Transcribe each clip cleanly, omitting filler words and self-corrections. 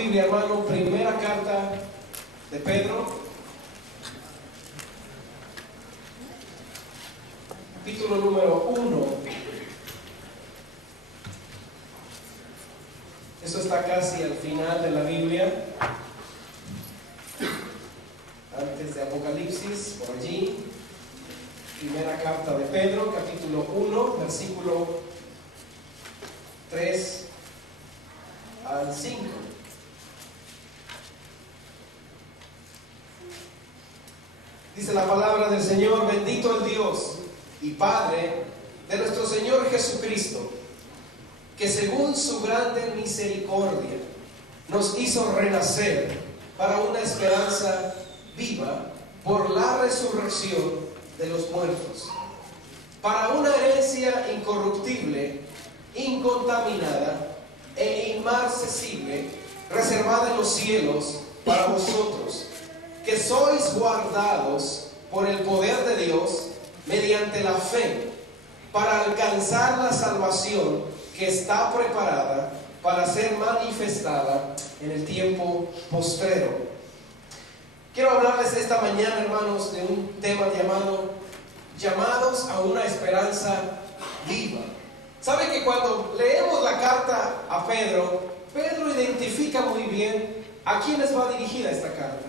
Biblia, hermano, primera carta de Pedro, capítulo número 1. Eso está casi al final de la Biblia, antes de Apocalipsis, por allí. Primera carta de Pedro, capítulo 1, versículo 3 al 5. Dice la palabra del Señor: bendito el Dios y Padre de nuestro Señor Jesucristo, que según su grande misericordia nos hizo renacer para una esperanza viva por la resurrección de los muertos, para una herencia incorruptible, incontaminada e inmarcesible, reservada en los cielos para vosotros, que sois guardados por el poder de Dios mediante la fe, para alcanzar la salvación que está preparada para ser manifestada en el tiempo postrero. Quiero hablarles esta mañana, hermanos, de un tema llamado llamados a una esperanza viva. ¿Sabe que cuando leemos la carta a Pedro, Pedro identifica muy bien a quiénes va dirigida esta carta?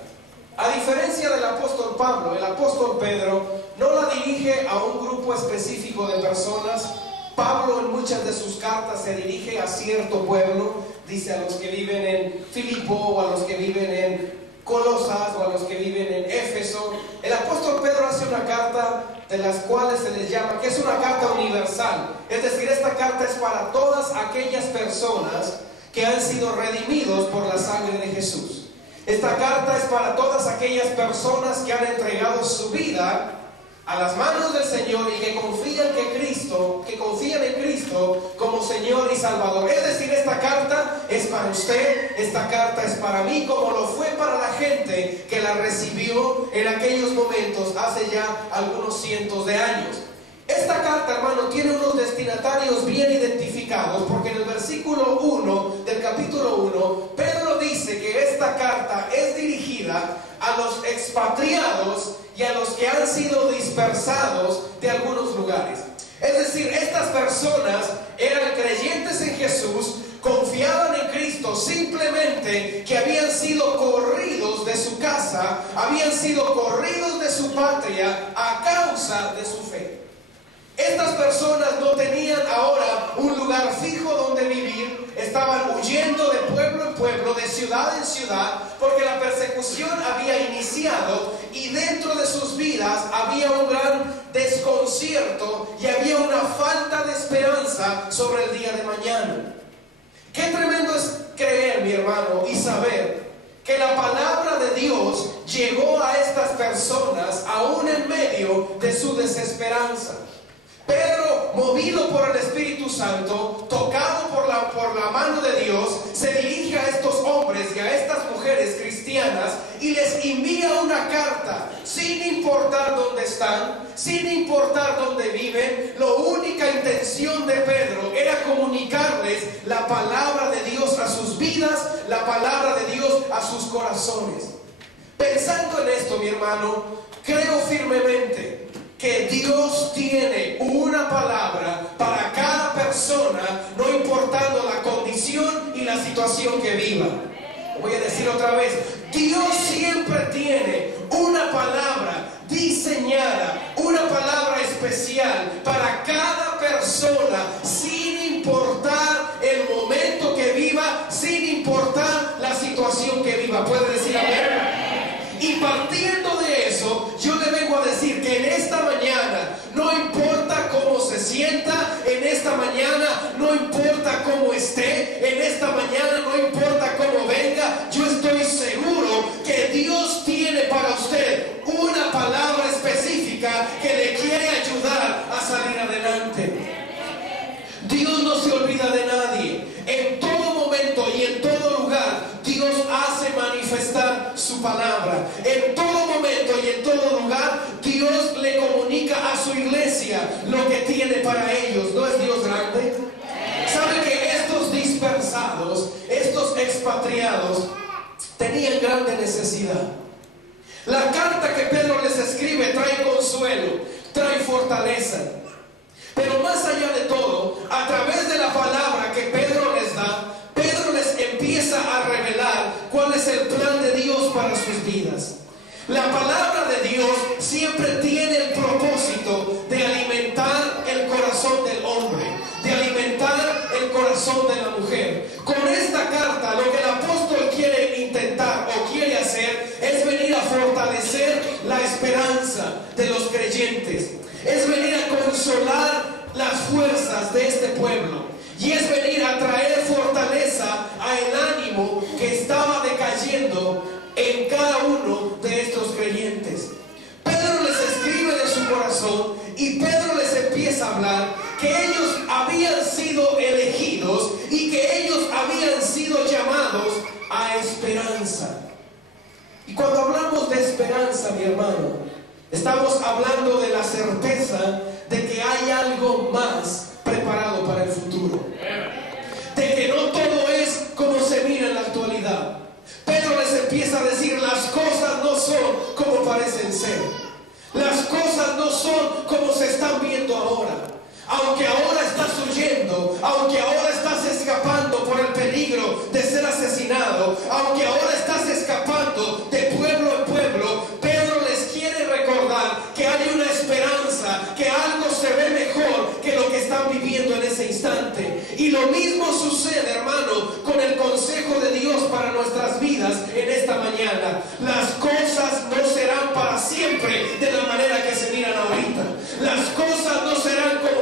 A diferencia del apóstol Pablo, el apóstol Pedro no la dirige a un grupo específico de personas. Pablo en muchas de sus cartas se dirige a cierto pueblo, dice a los que viven en Filipo, o a los que viven en Colosas, o a los que viven en Éfeso. El apóstol Pedro hace una carta de las cuales se les llama que es una carta universal, es decir, esta carta es para todas aquellas personas que han sido redimidos por la sangre de Jesús. Esta carta es para todas aquellas personas que han entregado su vida a las manos del Señor y que confían en Cristo como Señor y Salvador. Es decir, esta carta es para usted, esta carta es para mí, como lo fue para la gente que la recibió en aquellos momentos hace ya algunos cientos de años. Esta carta, hermano, tiene unos destinatarios bien identificados, porque en el versículo 1 del capítulo 1, Pedro dice que esta carta es dirigida a los expatriados y a los que han sido dispersados de algunos lugares. Es decir, estas personas eran creyentes en Jesús, confiaban en Cristo, simplemente que habían sido corridos de su casa, habían sido corridos de su patria a causa de su fe. Estas personas no tenían ahora un lugar fijo donde vivir, estaban huyendo de pueblo en pueblo, de ciudad en ciudad, porque la persecución había iniciado y dentro de sus vidas había un gran desconcierto y había una falta de esperanza sobre el día de mañana. Qué tremendo es creer, mi hermano, y saber que la palabra de Dios llegó a estas personas aún en medio de su desesperanza. Pedro, movido por el Espíritu Santo, tocado por la mano de Dios, se dirige a estos hombres y a estas mujeres cristianas y les envía una carta, sin importar dónde están, sin importar dónde viven. La única intención de Pedro era comunicarles la palabra de Dios a sus vidas, la palabra de Dios a sus corazones. Pensando en esto, mi hermano, creo firmemente que Dios tiene una palabra para cada persona, no importando la condición y la situación que viva. Voy a decir otra vez: Dios siempre tiene una palabra diseñada, una palabra especial para cada persona, sin importar el momento que viva, sin importar la situación que viva. ¿Puede decir amén? Y partiendo de eso, yo le vengo a decir que en esta mañana, no importa cómo se sienta, en esta mañana no importa cómo esté, en esta mañana no importa cómo venga, yo estoy seguro que Dios tiene para usted una palabra específica que le quiere ayudar a salir adelante. Dios no se olvida de nadie. En todo momento y en todo lugar, Dios hace manifestar su palabra. En todo momento y en todo lugar, Dios le comunica a su iglesia lo que tiene para ellos. ¿No es Dios grande? ¿Sabe que estos dispersados, estos expatriados, expatriados tenían grande necesidad. La carta que Pedro les escribe trae consuelo, trae fortaleza. Pero más allá de todo, a través de la palabra que Pedro les da, Pedro les empieza a revelar cuál es el plan de Dios para sus vidas. La palabra de Dios siempre tiene el propósito de alimentar el corazón del hombre, de alimentar el corazón de la mujer. Con esta carta, lo que el apóstol quiere intentar o quiere hacer es venir a fortalecer la esperanza de los creyentes, es venir a consolar las fuerzas de este pueblo, y es venir a traer fortaleza al ánimo que estaba decayendo en cada uno de estos creyentes. Pedro les escribe de su corazón y Pedro les empieza a hablar que ellos habían sido elegidos y que ellos habían sido llamados a esperanza. Y cuando hablamos de esperanza, mi hermano, estamos hablando de la certeza de que hay algo más preparado para el futuro, de que no todo es como se mira en la actualidad. Pedro les empieza a decir: las cosas no son como parecen ser, las cosas no son como se están viendo ahora. Aunque ahora estás huyendo, aunque ahora estás escapando por el peligro de ser asesinado, aunque ahora estás escapando de pueblo en pueblo, Pedro les quiere recordar que hay una esperanza, que algo se ve mejor que lo que están viviendo en ese instante. Y lo mismo sucede, hermano, con el consejo de Dios para nuestras vidas en esta mañana. Las cosas no serán para siempre de la manera que se miran ahorita. Las cosas no serán como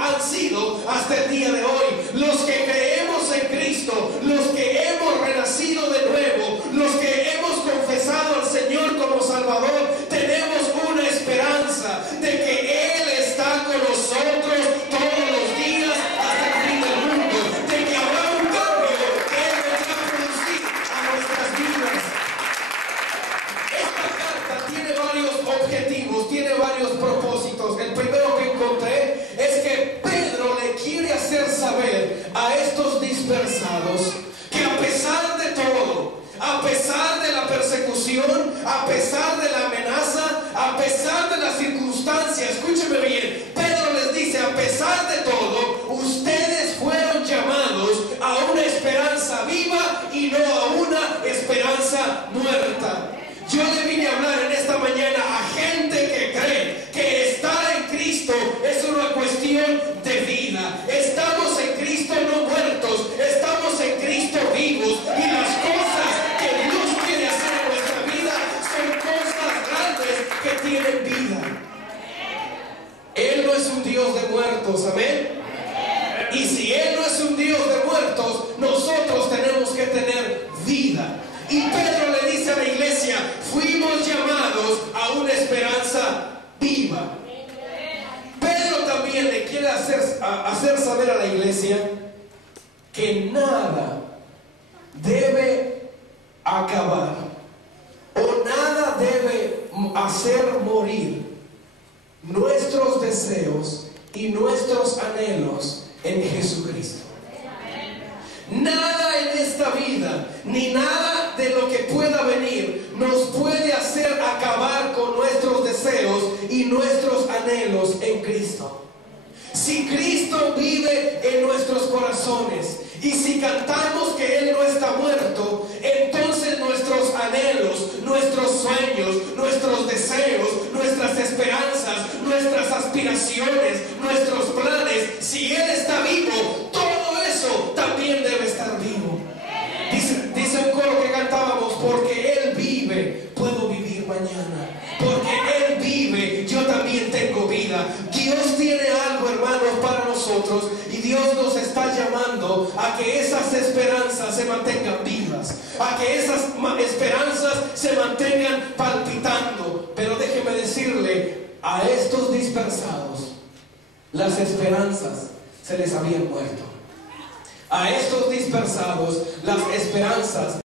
han sido hasta el día de hoy. Los que creemos en Cristo, los que hemos renacido de nuevo, los que hemos confesado al Señor como Salvador, tenemos una esperanza de que Él está con nosotros todos los días hasta el fin del mundo, de que habrá un cambio que Él vendrá a producir a nuestras vidas. Esta carta tiene varios objetivos, tiene varios propósitos. El primero que encontré es que Pedro le quiere hacer saber a estos dispersados que a pesar de todo, a pesar de la persecución, a pesar de la amenaza, a pesar de las circunstancias, escúcheme bien, Pedro les dice: a pesar de todo, ustedes fueron llamados a una esperanza viva y no a una esperanza muerta. Yo le vine a hablar en esta mañana a gente que cree que estar en Cristo es una cuestión de vida. Estamos en Cristo no muertos, estamos en Cristo vivos, y las cosas que Dios quiere hacer en nuestra vida son cosas grandes que tienen vida. Él no es un Dios de muertos, amén. Y si Él no es un Dios de muertos, nosotros tenemos que tener vida. Y Pedro le dice a la iglesia: fuimos llamados a una esperanza viva. Pedro también le quiere hacer saber a la iglesia que nada debe acabar o nada debe hacer morir nuestros deseos y nuestros anhelos en Jesucristo. Nada en esta vida, ni nada de lo que pueda venir, nos puede hacer acabar con nuestros deseos y nuestros anhelos en Cristo. Si Cristo vive en nuestros corazones y si cantamos que Él no está muerto, entonces nuestros anhelos, nuestros sueños, nuestros deseos, nuestras esperanzas, nuestras aspiraciones, nuestros planes, si Él está vivo, todo eso también debe estar vivo. Dice un coro que cantábamos: porque Él vive, puedo vivir mañana. Porque Él vive, yo también tengo vida. Dios tiene algo, hermanos, para nosotros, y Dios nos está llamando a que esas esperanzas se mantengan vivas, a que esas esperanzas se mantengan palpitando. Pero déjeme decirle, a estos dispersados las esperanzas se les habían muerto. A estos dispersados las esperanzas